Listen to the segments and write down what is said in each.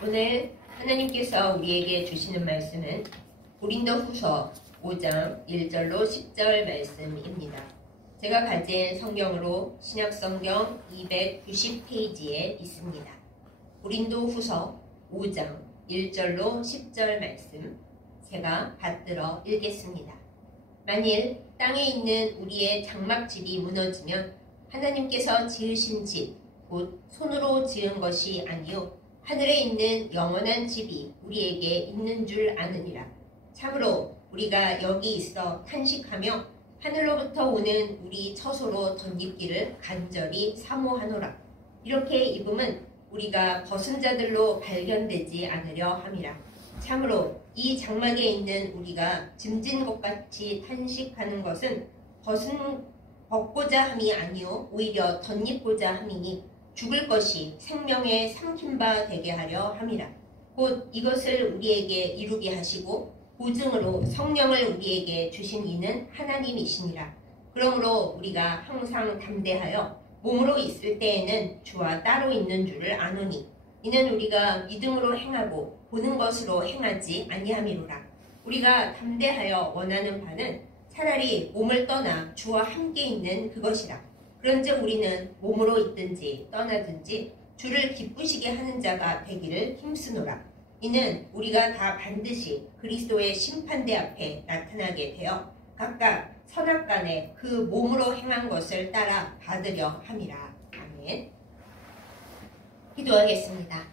오늘 하나님께서 우리에게 주시는 말씀은 고린도후서 5장 1절로 10절 말씀입니다. 제가 가진 성경으로 신약성경 290페이지에 있습니다. 고린도후서 5장 1절로 10절 말씀 제가 받들어 읽겠습니다. 만일 땅에 있는 우리의 장막집이 무너지면 하나님께서 지으신 집, 곧 손으로 지은 것이 아니요 하늘에 있는 영원한 집이 우리에게 있는 줄 아느니라. 참으로 우리가 여기 있어 탄식하며 하늘로부터 오는 우리 처소로 덧입기를 간절히 사모하노라. 이렇게 입음은 우리가 벗은 자들로 발견되지 않으려 함이라. 참으로 이 장막에 있는 우리가 짐진 것 같이 탄식하는 것은 벗고자 함이 아니요 오히려 덧입고자 함이니 죽을 것이 생명의 삼킨 바 되게 하려 함이라. 곧 이것을 우리에게 이루게 하시고 보증으로 성령을 우리에게 주신 이는 하나님이시니라. 그러므로 우리가 항상 담대하여 몸으로 있을 때에는 주와 따로 있는 줄을 아노니 이는 우리가 믿음으로 행하고 보는 것으로 행하지 아니함이로라. 우리가 담대하여 원하는 바는 차라리 몸을 떠나 주와 함께 있는 그것이라. 그런즉 우리는 몸으로 있든지 떠나든지 주를 기쁘시게 하는 자가 되기를 힘쓰노라. 이는 우리가 다 반드시 그리스도의 심판대 앞에 나타나게 되어 각각 선악간에 그 몸으로 행한 것을 따라 받으려 함이라. 아멘. 기도하겠습니다.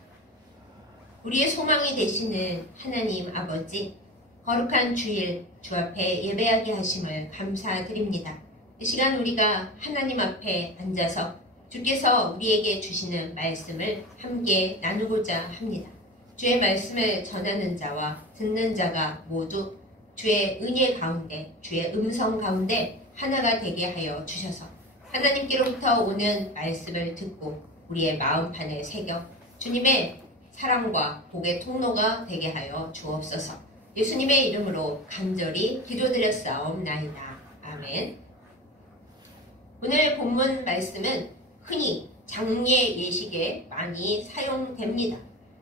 우리의 소망이 되시는 하나님 아버지, 거룩한 주일 주 앞에 예배하게 하심을 감사드립니다. 이 시간 우리가 하나님 앞에 앉아서 주께서 우리에게 주시는 말씀을 함께 나누고자 합니다. 주의 말씀을 전하는 자와 듣는 자가 모두 주의 은혜 가운데, 주의 음성 가운데 하나가 되게 하여 주셔서 하나님께로부터 오는 말씀을 듣고 우리의 마음판에 새겨 주님의 사랑과 복의 통로가 되게 하여 주옵소서. 예수님의 이름으로 간절히 기도드렸사옵나이다. 아멘. 오늘 본문 말씀은 흔히 장례 예식에 많이 사용됩니다.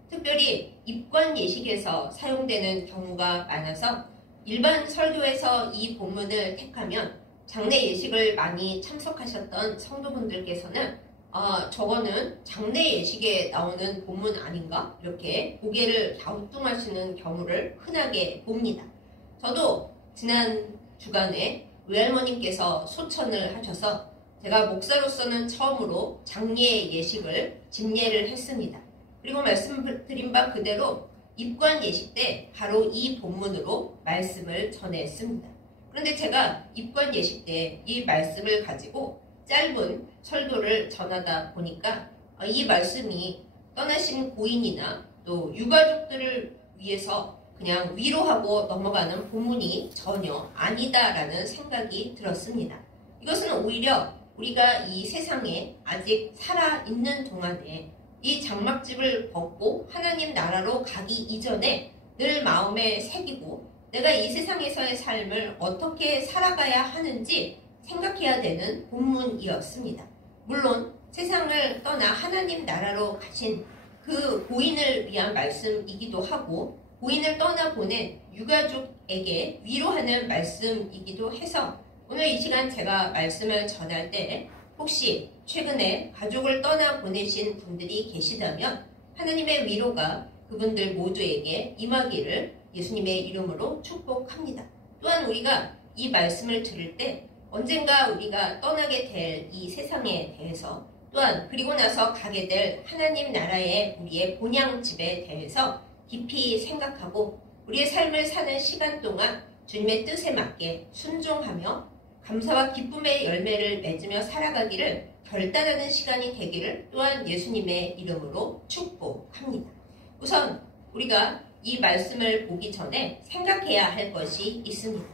특별히 입관 예식에서 사용되는 경우가 많아서 일반 설교에서 이 본문을 택하면 장례 예식을 많이 참석하셨던 성도분들께서는 저거는 장례 예식에 나오는 본문 아닌가? 이렇게 고개를 갸우뚱하시는 경우를 흔하게 봅니다. 저도 지난 주간에 외할머님께서 소천을 하셔서 제가 목사로서는 처음으로 장례 예식을 집례를 했습니다. 그리고 말씀드린 바 그대로 입관 예식 때 바로 이 본문으로 말씀을 전했습니다. 그런데 제가 입관 예식 때 이 말씀을 가지고 짧은 설교를 전하다 보니까 이 말씀이 떠나신 고인이나 또 유가족들을 위해서 그냥 위로하고 넘어가는 본문이 전혀 아니다라는 생각이 들었습니다. 이것은 오히려 우리가 이 세상에 아직 살아있는 동안에 이 장막집을 벗고 하나님 나라로 가기 이전에 늘 마음에 새기고 내가 이 세상에서의 삶을 어떻게 살아가야 하는지 생각해야 되는 본문이었습니다. 물론 세상을 떠나 하나님 나라로 가신 그 고인을 위한 말씀이기도 하고 고인을 떠나보낸 유가족에게 위로하는 말씀이기도 해서 오늘 이 시간 제가 말씀을 전할 때 혹시 최근에 가족을 떠나보내신 분들이 계시다면 하나님의 위로가 그분들 모두에게 임하기를 예수님의 이름으로 축복합니다. 또한 우리가 이 말씀을 들을 때 언젠가 우리가 떠나게 될 이 세상에 대해서 또한 그리고 나서 가게 될 하나님 나라의 우리의 본향집에 대해서 깊이 생각하고 우리의 삶을 사는 시간 동안 주님의 뜻에 맞게 순종하며 감사와 기쁨의 열매를 맺으며 살아가기를 결단하는 시간이 되기를 또한 예수님의 이름으로 축복합니다. 우선 우리가 이 말씀을 보기 전에 생각해야 할 것이 있습니다.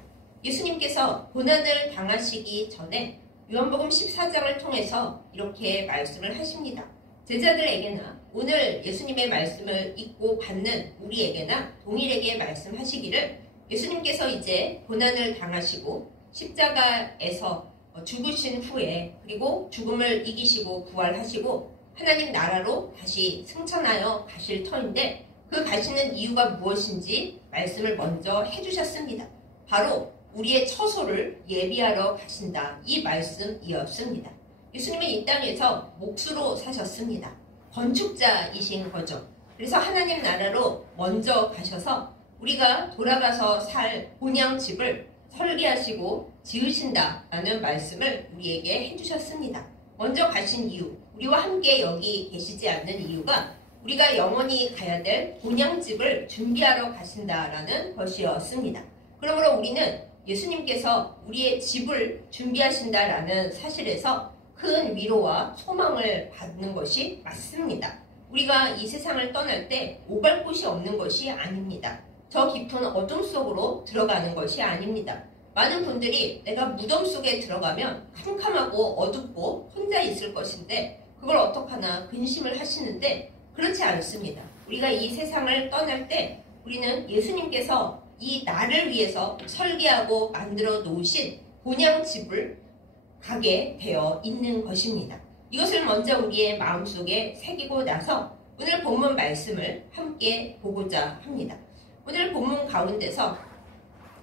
예수님께서 고난을 당하시기 전에 요한복음 14장을 통해서 이렇게 말씀을 하십니다. 제자들에게나 오늘 예수님의 말씀을 읽고 받는 우리에게나 동일하게 말씀하시기를 예수님께서 이제 고난을 당하시고 십자가에서 죽으신 후에 그리고 죽음을 이기시고 부활하시고 하나님 나라로 다시 승천하여 가실 터인데 그 가시는 이유가 무엇인지 말씀을 먼저 해주셨습니다. 바로 우리의 처소를 예비하러 가신다. 이 말씀이었습니다. 예수님은 이 땅에서 몫으로 사셨습니다. 건축자이신 거죠. 그래서 하나님 나라로 먼저 가셔서 우리가 돌아가서 살 본향집을 설계하시고 지으신다라는 말씀을 우리에게 해주셨습니다. 먼저 가신 이유, 우리와 함께 여기 계시지 않는 이유가 우리가 영원히 가야 될 본향집을 준비하러 가신다라는 것이었습니다. 그러므로 우리는 예수님께서 우리의 집을 준비하신다라는 사실에서 큰 위로와 소망을 받는 것이 맞습니다. 우리가 이 세상을 떠날 때 오갈 곳이 없는 것이 아닙니다. 저 깊은 어둠 속으로 들어가는 것이 아닙니다. 많은 분들이 내가 무덤 속에 들어가면 캄캄하고 어둡고 혼자 있을 것인데 그걸 어떡하나 근심을 하시는데 그렇지 않습니다. 우리가 이 세상을 떠날 때 우리는 예수님께서 이 나를 위해서 설계하고 만들어 놓으신 본향집을 가게 되어 있는 것입니다. 이것을 먼저 우리의 마음속에 새기고 나서 오늘 본문 말씀을 함께 보고자 합니다. 오늘 본문 가운데서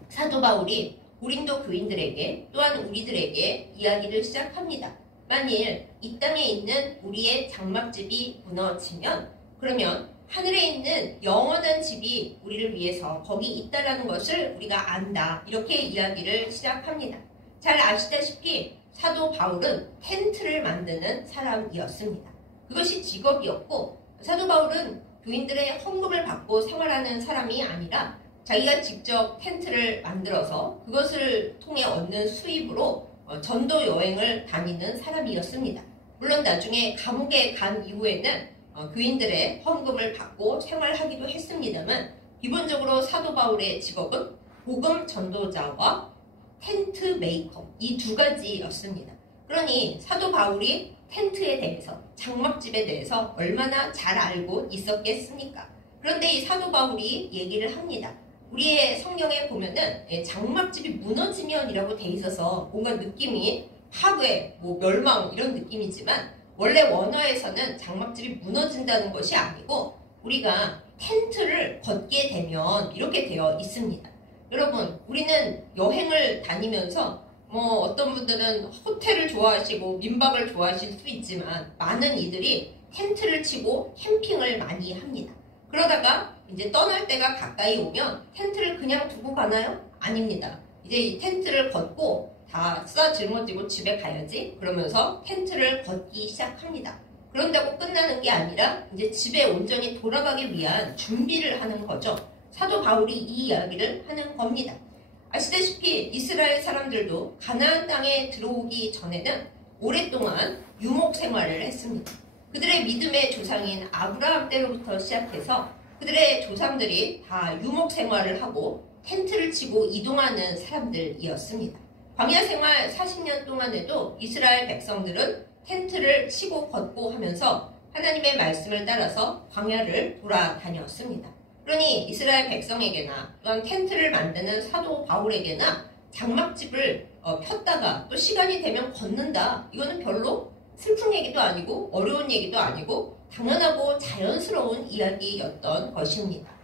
사도 바울이 고린도 교인들에게 또한 우리들에게 이야기를 시작합니다. 만일 이 땅에 있는 우리의 장막집이 무너지면 그러면 하늘에 있는 영원한 집이 우리를 위해서 거기 있다라는 것을 우리가 안다. 이렇게 이야기를 시작합니다. 잘 아시다시피 사도 바울은 텐트를 만드는 사람이었습니다. 그것이 직업이었고 사도 바울은 교인들의 헌금을 받고 생활하는 사람이 아니라 자기가 직접 텐트를 만들어서 그것을 통해 얻는 수입으로 전도 여행을 다니는 사람이었습니다. 물론 나중에 감옥에 간 이후에는 교인들의 헌금을 받고 생활하기도 했습니다만 기본적으로 사도 바울의 직업은 복음 전도자와 텐트 메이커 이 두 가지였습니다. 그러니 사도 바울이 텐트에 대해서 장막집에 대해서 얼마나 잘 알고 있었겠습니까? 그런데 이 사도 바울이 얘기를 합니다. 우리의 성경에 보면은 장막집이 무너지면이라고 돼 있어서 뭔가 느낌이 파괴, 멸망 이런 느낌이지만 원래 원어에서는 장막집이 무너진다는 것이 아니고 우리가 텐트를 걷게 되면 이렇게 되어 있습니다. 여러분, 우리는 여행을 다니면서 어떤 분들은 호텔을 좋아하시고 민박을 좋아하실 수 있지만 많은 이들이 텐트를 치고 캠핑을 많이 합니다. 그러다가 이제 떠날 때가 가까이 오면 텐트를 그냥 두고 가나요? 아닙니다. 이제 이 텐트를 걷고 다 쓰다 짊어지고 집에 가야지 그러면서 텐트를 걷기 시작합니다. 그런다고 끝나는 게 아니라 이제 집에 온전히 돌아가기 위한 준비를 하는 거죠. 사도 바울이 이 이야기를 하는 겁니다. 아시다시피 이스라엘 사람들도 가나안 땅에 들어오기 전에는 오랫동안 유목 생활을 했습니다. 그들의 믿음의 조상인 아브라함 때로부터 시작해서 그들의 조상들이 다 유목 생활을 하고 텐트를 치고 이동하는 사람들이었습니다. 광야 생활 40년 동안에도 이스라엘 백성들은 텐트를 치고 걷고 하면서 하나님의 말씀을 따라서 광야를 돌아다녔습니다. 그러니 이스라엘 백성에게나 또한 텐트를 만드는 사도 바울에게나 장막집을 폈다가 또 시간이 되면 걷는다. 이거는 별로 슬픈 얘기도 아니고 어려운 얘기도 아니고 당연하고 자연스러운 이야기였던 것입니다.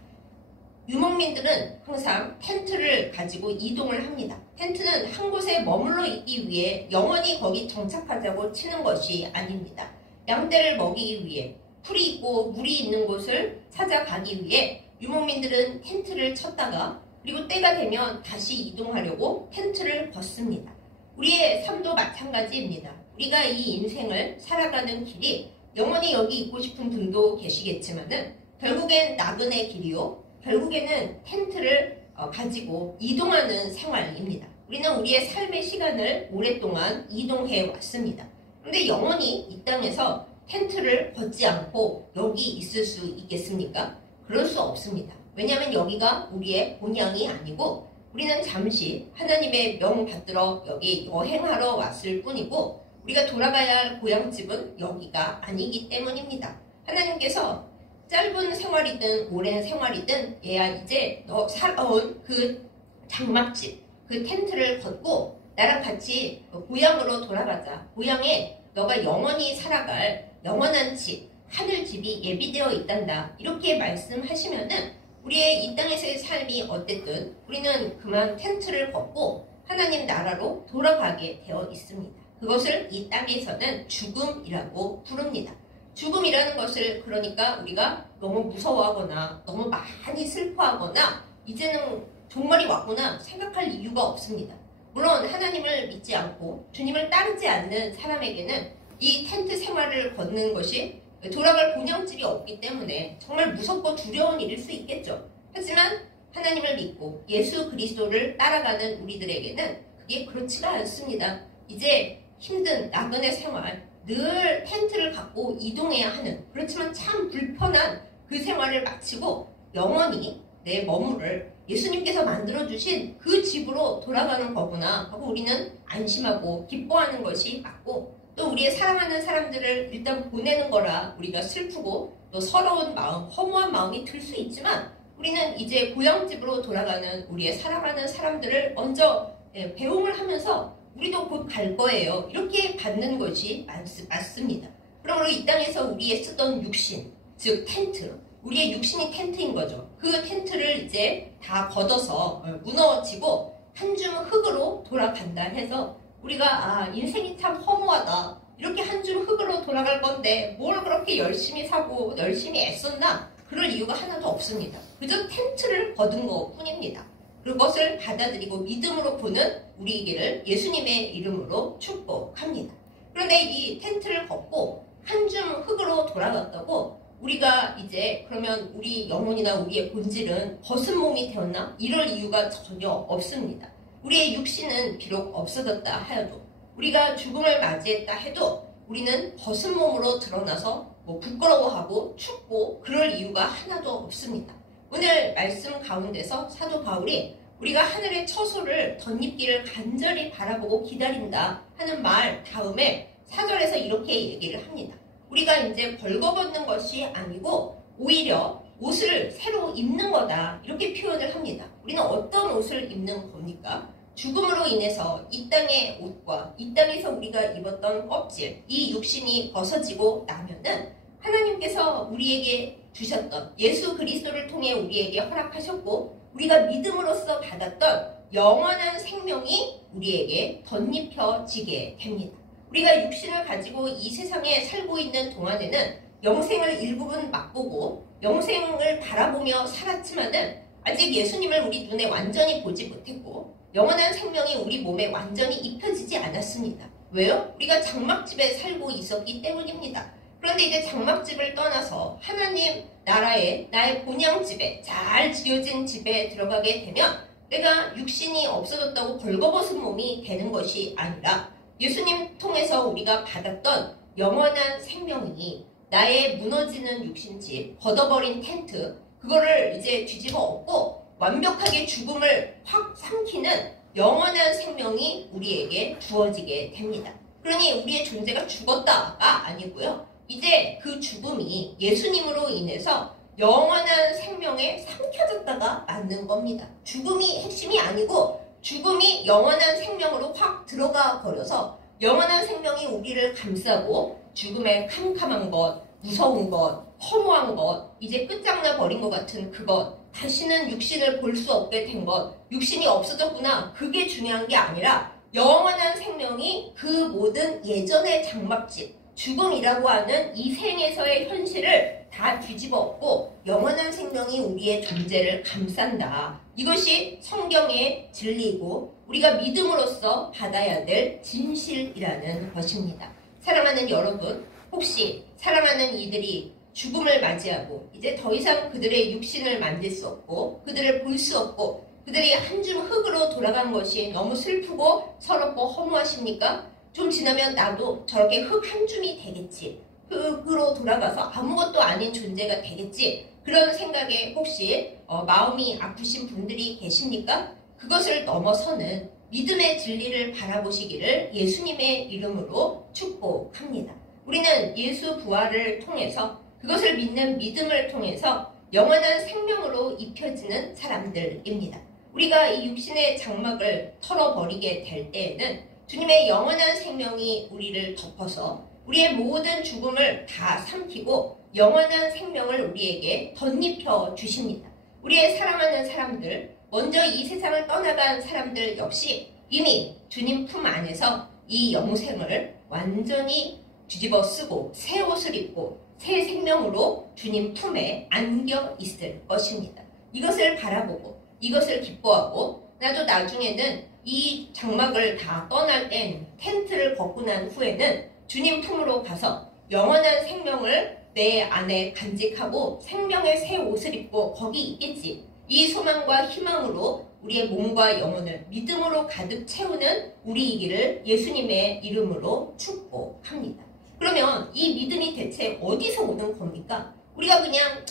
유목민들은 항상 텐트를 가지고 이동을 합니다. 텐트는 한 곳에 머물러 있기 위해 영원히 거기 정착하자고 치는 것이 아닙니다. 양떼를 먹이기 위해 풀이 있고 물이 있는 곳을 찾아가기 위해 유목민들은 텐트를 쳤다가 그리고 때가 되면 다시 이동하려고 텐트를 걷습니다. 우리의 삶도 마찬가지입니다. 우리가 이 인생을 살아가는 길이 영원히 여기 있고 싶은 분도 계시겠지만은 결국엔 나그네 길이요. 결국에는 텐트를 가지고 이동하는 생활입니다. 우리는 우리의 삶의 시간을 오랫동안 이동해 왔습니다. 그런데 영원히 이 땅에서 텐트를 걷지 않고 여기 있을 수 있겠습니까? 그럴 수 없습니다. 왜냐하면 여기가 우리의 본향이 아니고 우리는 잠시 하나님의 명 받들어 여기 여행하러 왔을 뿐이고 우리가 돌아가야 할 고향집은 여기가 아니기 때문입니다. 하나님께서 짧은 생활이든 오랜 생활이든 얘야 이제 너 살아온 그 장막집, 그 텐트를 걷고 나랑 같이 고향으로 돌아가자. 고향에 너가 영원히 살아갈 영원한 집, 하늘집이 예비되어 있단다. 이렇게 말씀하시면은 우리의 이 땅에서의 삶이 어쨌든 우리는 그만 텐트를 걷고 하나님 나라로 돌아가게 되어 있습니다. 그것을 이 땅에서는 죽음이라고 부릅니다. 죽음이라는 것을 그러니까 우리가 너무 무서워하거나 너무 많이 슬퍼하거나 이제는 종말이 왔구나 생각할 이유가 없습니다. 물론 하나님을 믿지 않고 주님을 따르지 않는 사람에게는 이 텐트 생활을 걷는 것이 돌아갈 본향집이 없기 때문에 정말 무섭고 두려운 일일 수 있겠죠. 하지만 하나님을 믿고 예수 그리스도를 따라가는 우리들에게는 그게 그렇지가 않습니다. 이제 힘든 나그네 생활, 늘 텐트를 갖고 이동해야 하는 그렇지만 참 불편한 그 생활을 마치고 영원히 내 머무를 예수님께서 만들어주신 그 집으로 돌아가는 거구나 하고 우리는 안심하고 기뻐하는 것이 맞고 또 우리의 사랑하는 사람들을 일단 보내는 거라 우리가 슬프고 또 서러운 마음, 허무한 마음이 들 수 있지만 우리는 이제 고향집으로 돌아가는 우리의 사랑하는 사람들을 먼저 배웅을 하면서 우리도 곧 갈 거예요. 이렇게 받는 것이 맞습니다. 그러므로 이 땅에서 우리의 쓰던 육신, 즉 텐트, 우리의 육신이 텐트인 거죠. 그 텐트를 이제 다 걷어서 무너지고 한 줌 흙으로 돌아간다 해서 우리가 인생이 참 허무하다. 이렇게 한 줌 흙으로 돌아갈 건데 뭘 그렇게 열심히 사고 열심히 애썼나? 그럴 이유가 하나도 없습니다. 그저 텐트를 걷은 것 뿐입니다. 그것을 받아들이고 믿음으로 보는 우리에게를 예수님의 이름으로 축복합니다. 그런데 이 텐트를 걷고 한 줌 흙으로 돌아갔다고 우리가 이제 그러면 우리 영혼이나 우리의 본질은 벗은 몸이 되었나? 이럴 이유가 전혀 없습니다. 우리의 육신은 비록 없어졌다 하여도 우리가 죽음을 맞이했다 해도 우리는 벗은 몸으로 드러나서 부끄러워하고 춥고 그럴 이유가 하나도 없습니다. 오늘 말씀 가운데서 사도 바울이 우리가 하늘의 처소를 덧입기를 간절히 바라보고 기다린다 하는 말 다음에 4절에서 이렇게 얘기를 합니다. 우리가 이제 벌거벗는 것이 아니고 오히려 옷을 새로 입는 거다 이렇게 표현을 합니다. 우리는 어떤 옷을 입는 겁니까? 죽음으로 인해서 이 땅의 옷과 이 땅에서 우리가 입었던 껍질, 이 육신이 벗어지고 나면은 하나님께서 우리에게 주셨던 예수 그리스도를 통해 우리에게 허락하셨고 우리가 믿음으로써 받았던 영원한 생명이 우리에게 덧입혀지게 됩니다. 우리가 육신을 가지고 이 세상에 살고 있는 동안에는 영생을 일부분 맛보고 영생을 바라보며 살았지만은 아직 예수님을 우리 눈에 완전히 보지 못했고 영원한 생명이 우리 몸에 완전히 입혀지지 않았습니다. 왜요? 우리가 장막집에 살고 있었기 때문입니다. 그런데 이제 장막집을 떠나서 하나님 나라의 나의 본향집에 잘 지어진 집에 들어가게 되면 내가 육신이 없어졌다고 벌거벗은 몸이 되는 것이 아니라 예수님 통해서 우리가 받았던 영원한 생명이 나의 무너지는 육신집, 걷어버린 텐트 그거를 이제 뒤집어 엎고 완벽하게 죽음을 확 삼키는 영원한 생명이 우리에게 주어지게 됩니다. 그러니 우리의 존재가 죽었다가 아니고요. 이제 그 죽음이 예수님으로 인해서 영원한 생명에 삼켜졌다가 맞는 겁니다. 죽음이 핵심이 아니고 죽음이 영원한 생명으로 확 들어가 버려서 영원한 생명이 우리를 감싸고 죽음의 캄캄한 것, 무서운 것, 허무한 것, 이제 끝장나 버린 것 같은 그것, 다시는 육신을 볼 수 없게 된 것, 육신이 없어졌구나. 그게 중요한 게 아니라 영원한 생명이 그 모든 예전의 장막집, 죽음이라고 하는 이 생에서의 현실을 다 뒤집어 엎고 영원한 생명이 우리의 존재를 감싼다. 이것이 성경의 진리이고 우리가 믿음으로써 받아야 될 진실이라는 것입니다. 사랑하는 여러분, 혹시 사랑하는 이들이 죽음을 맞이하고 이제 더 이상 그들의 육신을 만질 수 없고 그들을 볼 수 없고 그들이 한 줌 흙으로 돌아간 것이 너무 슬프고 서럽고 허무하십니까? 좀 지나면 나도 저렇게 흙 한 줌이 되겠지. 흙으로 돌아가서 아무것도 아닌 존재가 되겠지. 그런 생각에 혹시 마음이 아프신 분들이 계십니까? 그것을 넘어서는 믿음의 진리를 바라보시기를 예수님의 이름으로 축복합니다. 우리는 예수 부활을 통해서 그것을 믿는 믿음을 통해서 영원한 생명으로 입혀지는 사람들입니다. 우리가 이 육신의 장막을 털어버리게 될 때에는 주님의 영원한 생명이 우리를 덮어서 우리의 모든 죽음을 다 삼키고 영원한 생명을 우리에게 덧입혀 주십니다. 우리의 사랑하는 사람들, 먼저 이 세상을 떠나간 사람들 역시 이미 주님 품 안에서 이 영생을 완전히 뒤집어 쓰고 새 옷을 입고 새 생명으로 주님 품에 안겨 있을 것입니다. 이것을 바라보고 이것을 기뻐하고 나도 나중에는 이 장막을 다 떠날 땐 텐트를 걷고 난 후에는 주님 품으로 가서 영원한 생명을 내 안에 간직하고 생명의 새 옷을 입고 거기 있겠지. 이 소망과 희망으로 우리의 몸과 영혼을 믿음으로 가득 채우는 우리이기를 예수님의 이름으로 축복합니다. 그러면 이 믿음이 대체 어디서 오는 겁니까? 우리가 그냥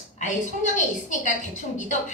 성령에 있으니까 대충 믿어봐.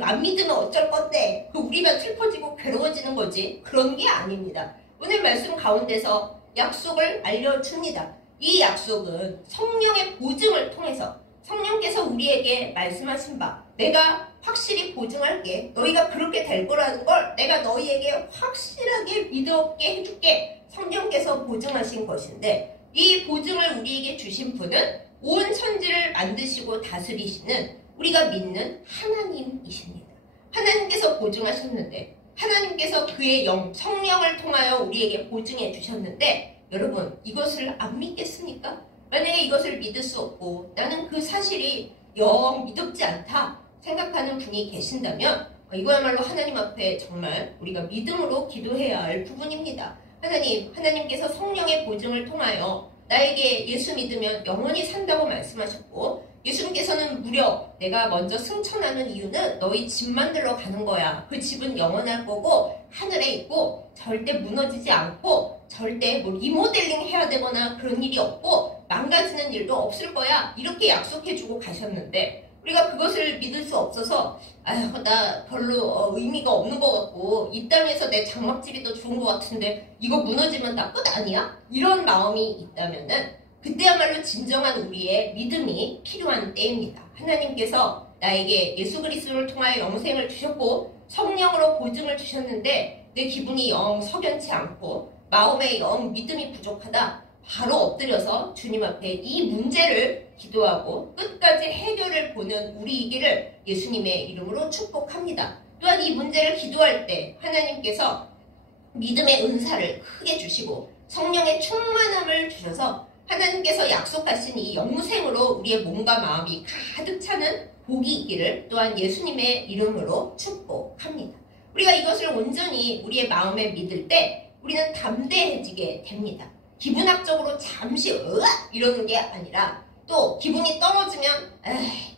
안 믿으면 어쩔 건데. 우리만 슬퍼지고 괴로워지는 거지. 그런 게 아닙니다. 오늘 말씀 가운데서 약속을 알려줍니다. 이 약속은 성령의 보증을 통해서 성령께서 우리에게 말씀하신 바 내가 확실히 보증할게. 너희가 그렇게 될 거라는 걸 내가 너희에게 확실하게 믿게 해줄게. 성령께서 보증하신 것인데 이 보증을 우리에게 주신 분은 온 천지를 만드시고 다스리시는 우리가 믿는 하나님이십니다. 하나님께서 보증하셨는데 하나님께서 그의 성령을 통하여 우리에게 보증해 주셨는데 여러분 이것을 안 믿겠습니까? 만약에 이것을 믿을 수 없고 나는 그 사실이 영 믿음지 않다 생각하는 분이 계신다면 이거야말로 하나님 앞에 정말 우리가 믿음으로 기도해야 할 부분입니다. 하나님께서 성령의 보증을 통하여 나에게 예수 믿으면 영원히 산다고 말씀하셨고 예수님께서는 무려 내가 먼저 승천하는 이유는 너희 집 만들러 가는 거야. 그 집은 영원할 거고 하늘에 있고 절대 무너지지 않고 절대 리모델링 해야 되거나 그런 일이 없고 망가지는 일도 없을 거야. 이렇게 약속해주고 가셨는데 우리가 그것을 믿을 수 없어서 나 별로 의미가 없는 것 같고 이 땅에서 내 장막집이 더 좋은 것 같은데 이거 무너지면 나 끝 아니야? 이런 마음이 있다면은 그때야말로 진정한 우리의 믿음이 필요한 때입니다. 하나님께서 나에게 예수 그리스도를 통하여 영생을 주셨고 성령으로 보증을 주셨는데 내 기분이 영 석연치 않고 마음에 영 믿음이 부족하다. 바로 엎드려서 주님 앞에 이 문제를 기도하고 끝까지 해결을 보는 우리이기를 예수님의 이름으로 축복합니다. 또한 이 문제를 기도할 때 하나님께서 믿음의 은사를 크게 주시고 성령의 충만함을 주셔서 하나님께서 약속하신 이 영생으로 우리의 몸과 마음이 가득 차는 복이 있기를 또한 예수님의 이름으로 축복합니다. 우리가 이것을 온전히 우리의 마음에 믿을 때 우리는 담대해지게 됩니다. 기분학적으로 잠시 이러는 게 아니라 또 기분이 떨어지면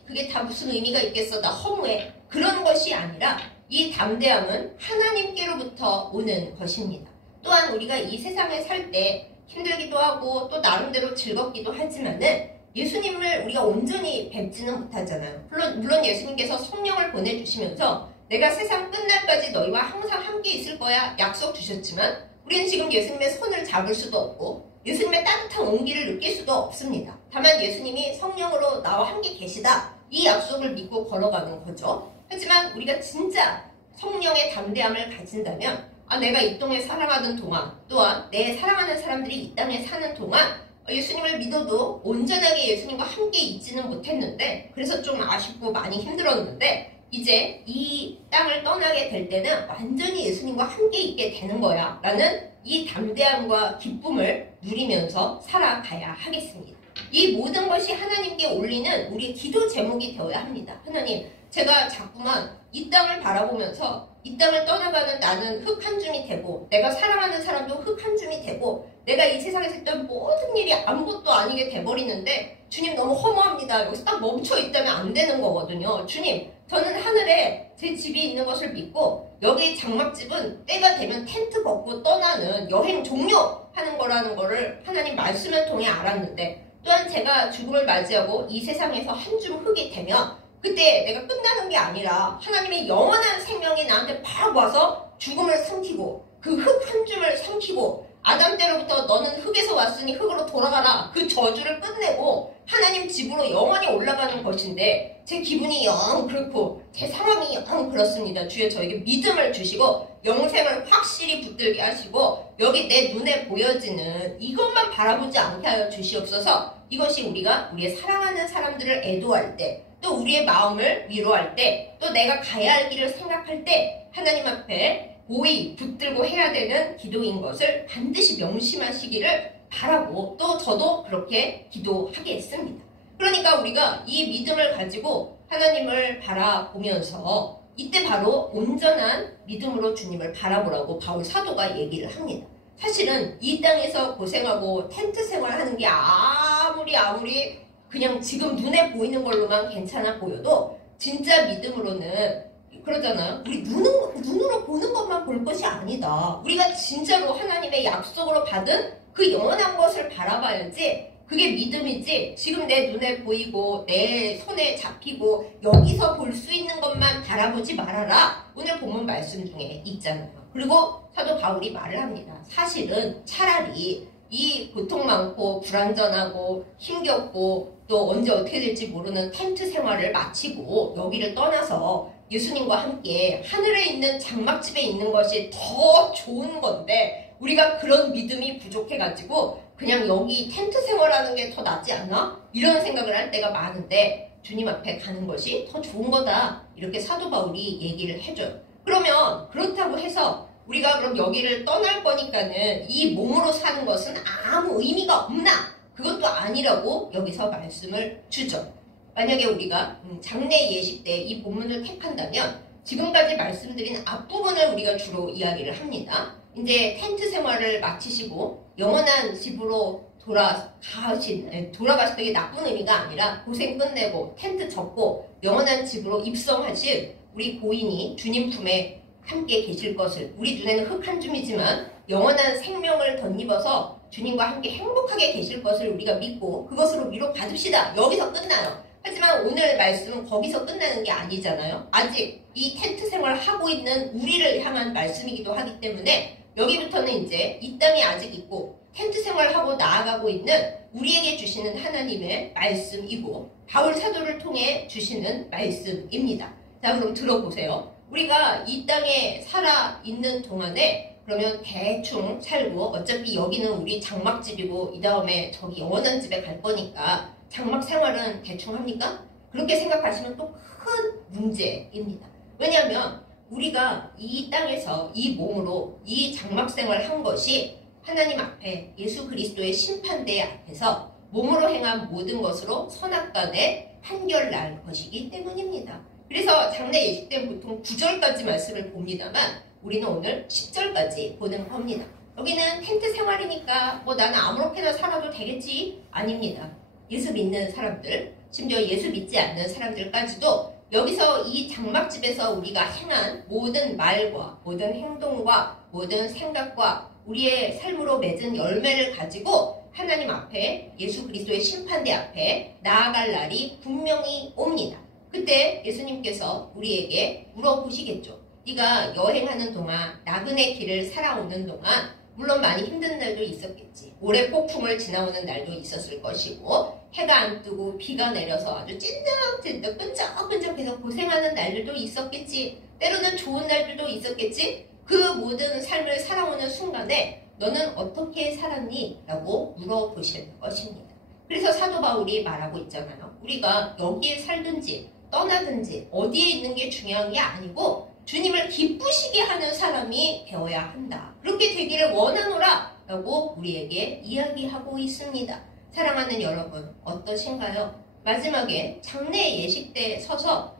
그게 다 무슨 의미가 있겠어 나 허무해 그런 것이 아니라 이 담대함은 하나님께로부터 오는 것입니다. 또한 우리가 이 세상에 살 때 힘들기도 하고 또 나름대로 즐겁기도 하지만은 예수님을 우리가 온전히 뵙지는 못하잖아요. 물론 예수님께서 성령을 보내주시면서 내가 세상 끝날까지 너희와 항상 함께 있을 거야 약속 주셨지만 우리는 지금 예수님의 손을 잡을 수도 없고 예수님의 따뜻한 온기를 느낄 수도 없습니다. 다만 예수님이 성령으로 나와 함께 계시다. 이 약속을 믿고 걸어가는 거죠. 하지만 우리가 진짜 성령의 담대함을 가진다면 내가 이 땅에 살아가는 동안 또한 내 사랑하는 사람들이 이 땅에 사는 동안 예수님을 믿어도 온전하게 예수님과 함께 있지는 못했는데 그래서 좀 아쉽고 많이 힘들었는데 이제 이 땅을 떠나게 될 때는 완전히 예수님과 함께 있게 되는 거야 라는 이 담대함과 기쁨을 누리면서 살아가야 하겠습니다. 이 모든 것이 하나님께 올리는 우리의 기도 제목이 되어야 합니다. 하나님, 제가 자꾸만 이 땅을 바라보면서 이 땅을 떠나가는 나는 흙 한 줌이 되고 내가 사랑하는 사람도 흙 한 줌이 되고 내가 이 세상에서 했던 모든 일이 아무것도 아니게 돼버리는데 주님 너무 허무합니다. 여기서 딱 멈춰 있다면 안 되는 거거든요. 주님, 저는 하늘에 제 집이 있는 것을 믿고 여기 장막집은 때가 되면 텐트 걷고 떠나는 여행 종료하는 거라는 거를 하나님 말씀을 통해 알았는데 또한 제가 죽음을 맞이하고 이 세상에서 한 줌 흙이 되면 그때 내가 끝나는 게 아니라 하나님의 영원한 생명이 나한테 팍 와서 죽음을 삼키고 그 흙 한 줌을 삼키고 아담 때로부터 너는 흙에서 왔으니 흙으로 돌아가라. 그 저주를 끝내고 하나님 집으로 영원히 올라가는 것인데 제 기분이 영 그렇고 제 상황이 영 그렇습니다. 주여 저에게 믿음을 주시고 영생을 확실히 붙들게 하시고 여기 내 눈에 보여지는 이것만 바라보지 않게 하여 주시옵소서. 이것이 우리가 우리의 사랑하는 사람들을 애도할 때, 또 우리의 마음을 위로할 때, 또 내가 가야 할 길을 생각할 때 하나님 앞에 고이 붙들고 해야 되는 기도인 것을 반드시 명심하시기를 바라고 또 저도 그렇게 기도하겠습니다. 그러니까 우리가 이 믿음을 가지고 하나님을 바라보면서 이때 바로 온전한 믿음으로 주님을 바라보라고 바울 사도가 얘기를 합니다. 사실은 이 땅에서 고생하고 텐트 생활하는 게 아무리 그냥 지금 눈에 보이는 걸로만 괜찮아 보여도 진짜 믿음으로는 그러잖아요. 우리 눈으로 보는 것만 볼 것이 아니다. 우리가 진짜로 하나님의 약속으로 받은 그 영원한 것을 바라봐야지 그게 믿음이지 지금 내 눈에 보이고 내 손에 잡히고 여기서 볼 수 있는 것만 바라보지 말아라. 오늘 본문 말씀 중에 있잖아요. 그리고 사도 바울이 말을 합니다. 사실은 차라리 이 고통 많고 불안전하고 힘겹고 또 언제 어떻게 될지 모르는 텐트 생활을 마치고 여기를 떠나서 예수님과 함께 하늘에 있는 장막집에 있는 것이 더 좋은 건데 우리가 그런 믿음이 부족해가지고 그냥 여기 텐트 생활하는 게 더 낫지 않나? 이런 생각을 할 때가 많은데 주님 앞에 가는 것이 더 좋은 거다. 이렇게 사도 바울이 얘기를 해줘요. 그러면 그렇다고 해서 우리가 그럼 여기를 떠날 거니까는 이 몸으로 사는 것은 아무 의미가 없나? 그것도 아니라고 여기서 말씀을 주죠. 만약에 우리가 장래 예식 때 이 본문을 택한다면 지금까지 말씀드린 앞부분을 우리가 주로 이야기를 합니다. 이제 텐트 생활을 마치시고 영원한 집으로 돌아가실 때 이게 나쁜 의미가 아니라 고생 끝내고 텐트 접고 영원한 집으로 입성하실 우리 고인이 주님 품에 함께 계실 것을 우리 눈에는 흙 한 줌이지만 영원한 생명을 덧입어서 주님과 함께 행복하게 계실 것을 우리가 믿고 그것으로 위로 받읍시다. 여기서 끝나요. 하지만 오늘 말씀은 거기서 끝나는 게 아니잖아요. 아직 이 텐트 생활을 하고 있는 우리를 향한 말씀이기도 하기 때문에 여기부터는 이제 이 땅이 아직 있고 텐트 생활을 하고 나아가고 있는 우리에게 주시는 하나님의 말씀이고 바울 사도를 통해 주시는 말씀입니다. 자, 그럼 들어보세요. 우리가 이 땅에 살아있는 동안에 그러면 대충 살고 어차피 여기는 우리 장막집이고 이 다음에 저기 영원한 집에 갈 거니까 장막 생활은 대충 합니까? 그렇게 생각하시면 또 큰 문제입니다. 왜냐하면 우리가 이 땅에서 이 몸으로 이 장막 생활을 한 것이 하나님 앞에 예수 그리스도의 심판대 앞에서 몸으로 행한 모든 것으로 선악간에 판결날 것이기 때문입니다. 그래서 장래 예식 때는 보통 9절까지 말씀을 봅니다만 우리는 오늘 10절까지 보는 겁니다. 여기는 텐트 생활이니까 뭐 나는 아무렇게나 살아도 되겠지? 아닙니다. 예수 믿는 사람들, 심지어 예수 믿지 않는 사람들까지도 여기서 이 장막집에서 우리가 행한 모든 말과 모든 행동과 모든 생각과 우리의 삶으로 맺은 열매를 가지고 하나님 앞에 예수 그리스도의 심판대 앞에 나아갈 날이 분명히 옵니다. 그때 예수님께서 우리에게 물어보시겠죠. 네가 여행하는 동안 나그네 길을 살아오는 동안 물론 많이 힘든 날도 있었겠지. 모래 폭풍을 지나오는 날도 있었을 것이고 해가 안 뜨고 비가 내려서 아주 찐득찐득 끈적끈적해서 고생하는 날들도 있었겠지. 때로는 좋은 날들도 있었겠지. 그 모든 삶을 살아오는 순간에 너는 어떻게 살았니? 라고 물어보실 것입니다. 그래서 사도 바울이 말하고 있잖아요. 우리가 여기에 살든지 떠나든지 어디에 있는 게 중요한 게 아니고 주님을 기쁘시게 하는 사람이 되어야 한다. 그렇게 되기를 원하노라 라고 우리에게 이야기하고 있습니다. 사랑하는 여러분 어떠신가요? 마지막에 장래 예식 때 서서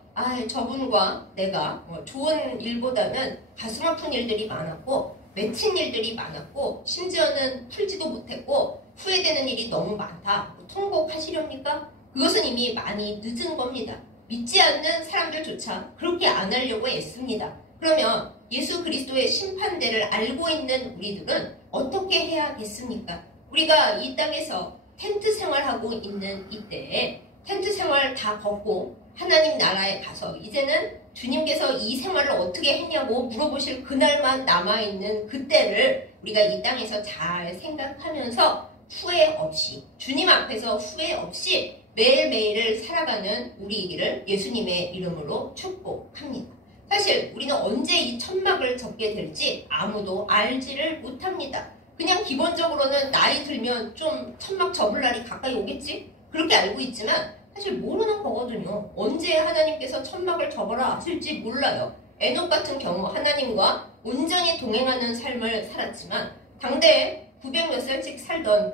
저분과 내가 좋은 일보다는 가슴 아픈 일들이 많았고 맺힌 일들이 많았고 심지어는 풀지도 못했고 후회되는 일이 너무 많다. 통곡하시렵니까? 그것은 이미 많이 늦은 겁니다. 믿지 않는 사람들조차 그렇게 안 하려고 애씁니다. 그러면 예수 그리스도의 심판대를 알고 있는 우리들은 어떻게 해야겠습니까? 우리가 이 땅에서 텐트 생활하고 있는 이때에 텐트 생활 다 걷고 하나님 나라에 가서 이제는 주님께서 이 생활을 어떻게 했냐고 물어보실 그날만 남아있는 그때를 우리가 이 땅에서 잘 생각하면서 후회 없이, 주님 앞에서 후회 없이 매일매일을 살아가는 우리이기를 예수님의 이름으로 축복합니다. 사실 우리는 언제 이 천막을 접게 될지 아무도 알지를 못합니다. 그냥 기본적으로는 나이 들면 좀 천막 접을 날이 가까이 오겠지? 그렇게 알고 있지만 사실 모르는 거거든요. 언제 하나님께서 천막을 접어라 하실지 몰라요. 에녹 같은 경우 하나님과 온전히 동행하는 삶을 살았지만 당대에 900 몇 살씩 살던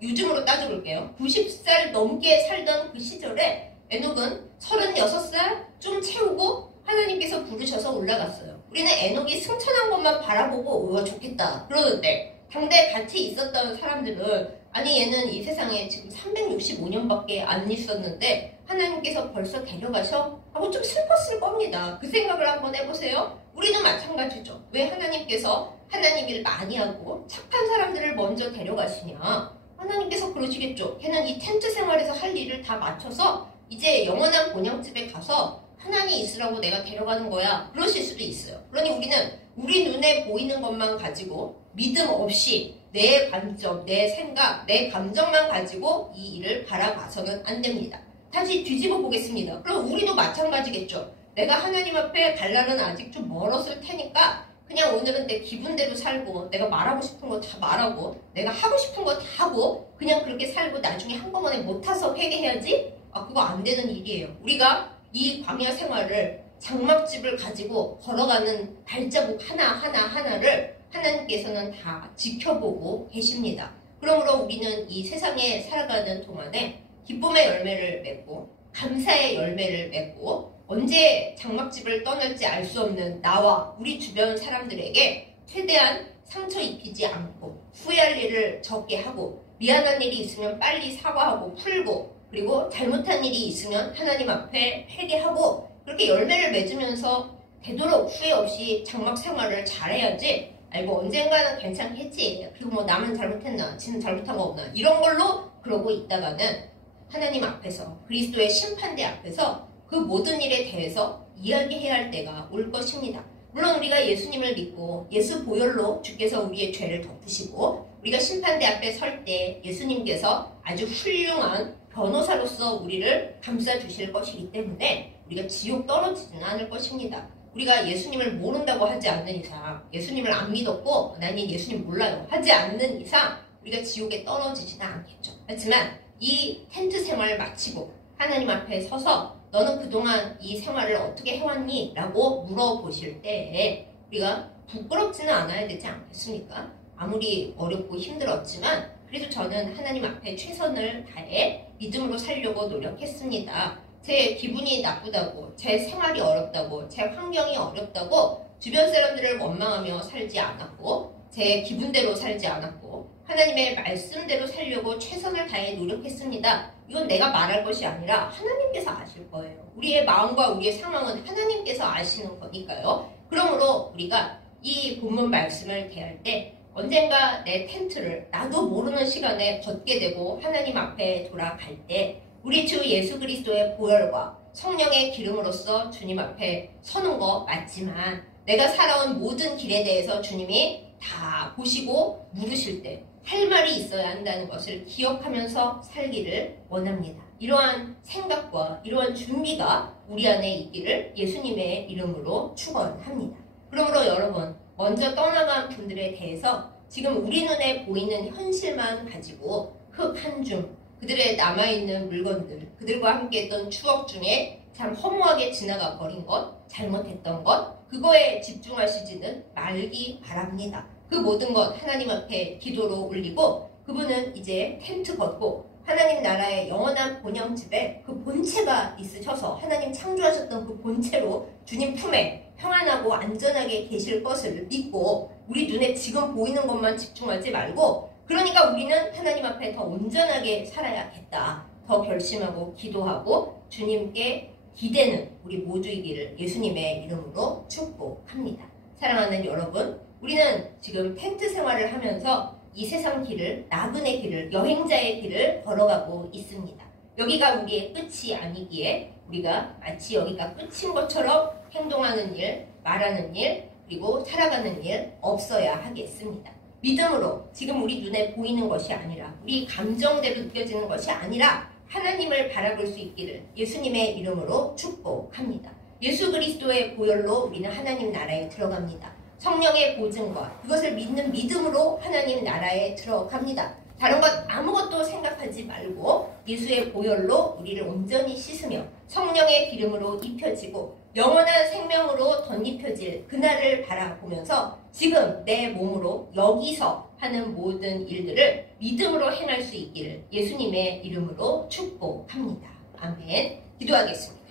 요즘으로 따져볼게요. 90살 넘게 살던 그 시절에 에녹은 36살 좀 채우고 하나님께서 부르셔서 올라갔어요. 우리는 에녹이 승천한 것만 바라보고 우와 좋겠다 그러는데 당대에 같이 있었던 사람들은 아니 얘는 이 세상에 지금 365년밖에 안 있었는데 하나님께서 벌써 데려가셔? 하고 좀 슬펐을 겁니다. 그 생각을 한번 해보세요. 우리도 마찬가지죠. 왜 하나님께서 하나님 일 많이 하고 착한 사람들을 먼저 데려가시냐? 하나님께서 그러시겠죠. 걔는 이 텐트 생활에서 할 일을 다 마쳐서 이제 영원한 본향집에 가서 하나님 있으라고 내가 데려가는 거야. 그러실 수도 있어요. 그러니 우리는 우리 눈에 보이는 것만 가지고 믿음 없이 내 관점, 내 생각, 내 감정만 가지고 이 일을 바라봐서는 안 됩니다. 다시 뒤집어 보겠습니다. 그럼 우리도 마찬가지겠죠. 내가 하나님 앞에 갈 날은 아직 좀 멀었을 테니까 그냥 오늘은 내 기분대로 살고 내가 말하고 싶은 거 다 말하고 내가 하고 싶은 거 다 하고 그냥 그렇게 살고 나중에 한꺼번에 못 타서 회개해야지? 그거 안 되는 일이에요. 우리가 이 광야 생활을 장막집을 가지고 걸어가는 발자국 하나를 하나님께서는 다 지켜보고 계십니다. 그러므로 우리는 이 세상에 살아가는 동안에 기쁨의 열매를 맺고 감사의 열매를 맺고 언제 장막집을 떠날지 알 수 없는 나와 우리 주변 사람들에게 최대한 상처 입히지 않고 후회할 일을 적게 하고 미안한 일이 있으면 빨리 사과하고 풀고 그리고 잘못한 일이 있으면 하나님 앞에 회개하고 그렇게 열매를 맺으면서 되도록 후회 없이 장막 생활을 잘해야지 뭐 언젠가는 괜찮겠지 그리고 뭐 나만 잘못했나 지는 잘못한 거 없나 이런 걸로 그러고 있다가는 하나님 앞에서 그리스도의 심판대 앞에서 그 모든 일에 대해서 이야기해야 할 때가 올 것입니다. 물론 우리가 예수님을 믿고 예수 보혈로 주께서 우리의 죄를 덮으시고 우리가 심판대 앞에 설 때 예수님께서 아주 훌륭한 변호사로서 우리를 감싸주실 것이기 때문에 우리가 지옥 떨어지지는 않을 것입니다. 우리가 예수님을 모른다고 하지 않는 이상 예수님을 안 믿었고 나는 예수님 몰라요 하지 않는 이상 우리가 지옥에 떨어지지는 않겠죠. 하지만 이 텐트 생활을 마치고 하나님 앞에 서서 너는 그동안 이 생활을 어떻게 해왔니? 라고 물어보실 때에 우리가 부끄럽지는 않아야 되지 않겠습니까? 아무리 어렵고 힘들었지만 그래도 저는 하나님 앞에 최선을 다해 믿음으로 살려고 노력했습니다. 제 기분이 나쁘다고, 제 생활이 어렵다고, 제 환경이 어렵다고 주변 사람들을 원망하며 살지 않았고 제 기분대로 살지 않았고 하나님의 말씀대로 살려고 최선을 다해 노력했습니다. 이건 내가 말할 것이 아니라 하나님께서 아실 거예요. 우리의 마음과 우리의 상황은 하나님께서 아시는 거니까요. 그러므로 우리가 이 본문 말씀을 대할 때 언젠가 내 텐트를 나도 모르는 시간에 걷게 되고 하나님 앞에 돌아갈 때 우리 주 예수 그리스도의 보혈과 성령의 기름으로써 주님 앞에 서는 거 맞지만 내가 살아온 모든 길에 대해서 주님이 다 보시고 물으실 때 할 말이 있어야 한다는 것을 기억하면서 살기를 원합니다. 이러한 생각과 이러한 준비가 우리 안에 있기를 예수님의 이름으로 축원합니다. 그러므로 여러분 먼저 떠나간 분들에 대해서 지금 우리 눈에 보이는 현실만 가지고 흙 한 줌 그들의 남아있는 물건들 그들과 함께 했던 추억 중에 참 허무하게 지나가 버린 것 잘못했던 것 그거에 집중하시지는 말기 바랍니다. 그 모든 것 하나님 앞에 기도로 올리고 그분은 이제 텐트 걷고 하나님 나라의 영원한 본향집에 그 본체가 있으셔서 하나님 창조하셨던 그 본체로 주님 품에 평안하고 안전하게 계실 것을 믿고 우리 눈에 지금 보이는 것만 집중하지 말고 그러니까 우리는 하나님 앞에 더 온전하게 살아야겠다. 더 결심하고 기도하고 주님께 기대는 우리 모두이기를 예수님의 이름으로 축복합니다. 사랑하는 여러분 우리는 지금 텐트 생활을 하면서 이 세상 길을 나그네 길을 여행자의 길을 걸어가고 있습니다. 여기가 우리의 끝이 아니기에 우리가 마치 여기가 끝인 것처럼 행동하는 일, 말하는 일, 그리고 살아가는 일 없어야 하겠습니다. 믿음으로 지금 우리 눈에 보이는 것이 아니라 우리 감정대로 느껴지는 것이 아니라 하나님을 바라볼 수 있기를 예수님의 이름으로 축복합니다. 예수 그리스도의 보혈로 우리는 하나님 나라에 들어갑니다. 성령의 보증과 그것을 믿는 믿음으로 하나님 나라에 들어갑니다. 다른 것 아무것도 생각하지 말고 예수의 보혈로 우리를 온전히 씻으며 성령의 기름으로 입혀지고 영원한 생명으로 덧입혀질 그날을 바라보면서 지금 내 몸으로 여기서 하는 모든 일들을 믿음으로 행할 수 있기를 예수님의 이름으로 축복합니다. 아멘. 기도하겠습니다.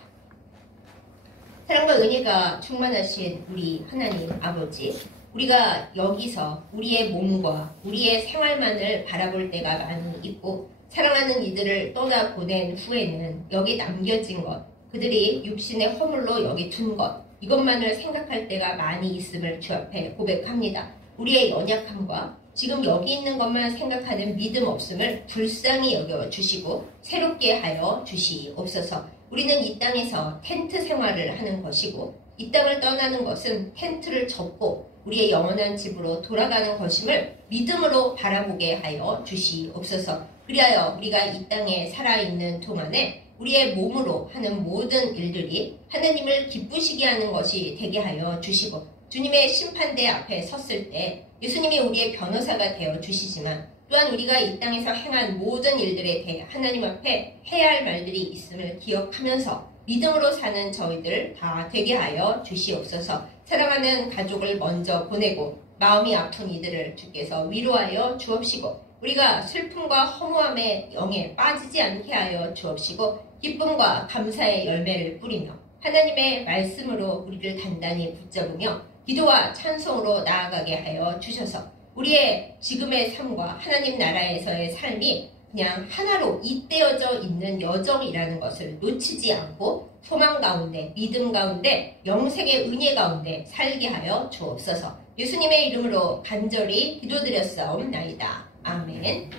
사랑과 은혜가 충만하신 우리 하나님 아버지, 우리가 여기서 우리의 몸과 우리의 생활만을 바라볼 때가 많이 있고 사랑하는 이들을 떠나 보낸 후에는 여기 남겨진 것, 그들이 육신의 허물로 여기 둔 것, 이것만을 생각할 때가 많이 있음을 주 앞에 고백합니다. 우리의 연약함과 지금 여기 있는 것만 생각하는 믿음 없음을 불쌍히 여겨주시고 새롭게 하여 주시옵소서. 우리는 이 땅에서 텐트 생활을 하는 것이고 이 땅을 떠나는 것은 텐트를 접고 우리의 영원한 집으로 돌아가는 것임을 믿음으로 바라보게 하여 주시옵소서. 그리하여 우리가 이 땅에 살아있는 동안에 우리의 몸으로 하는 모든 일들이 하나님을 기쁘시게 하는 것이 되게 하여 주시고 주님의 심판대 앞에 섰을 때 예수님이 우리의 변호사가 되어 주시지만 또한 우리가 이 땅에서 행한 모든 일들에 대해 하나님 앞에 해야 할 말들이 있음을 기억하면서 믿음으로 사는 저희들 다 되게 하여 주시옵소서. 사랑하는 가족을 먼저 보내고 마음이 아픈 이들을 주께서 위로하여 주옵시고 우리가 슬픔과 허무함의 영에 빠지지 않게 하여 주옵시고 기쁨과 감사의 열매를 뿌리며 하나님의 말씀으로 우리를 단단히 붙잡으며 기도와 찬송으로 나아가게 하여 주셔서 우리의 지금의 삶과 하나님 나라에서의 삶이 그냥 하나로 잇대어져 있는 여정이라는 것을 놓치지 않고 소망 가운데, 믿음 가운데, 영생의 은혜 가운데 살게 하여 주옵소서. 예수님의 이름으로 간절히 기도드렸사옵나이다. 아멘.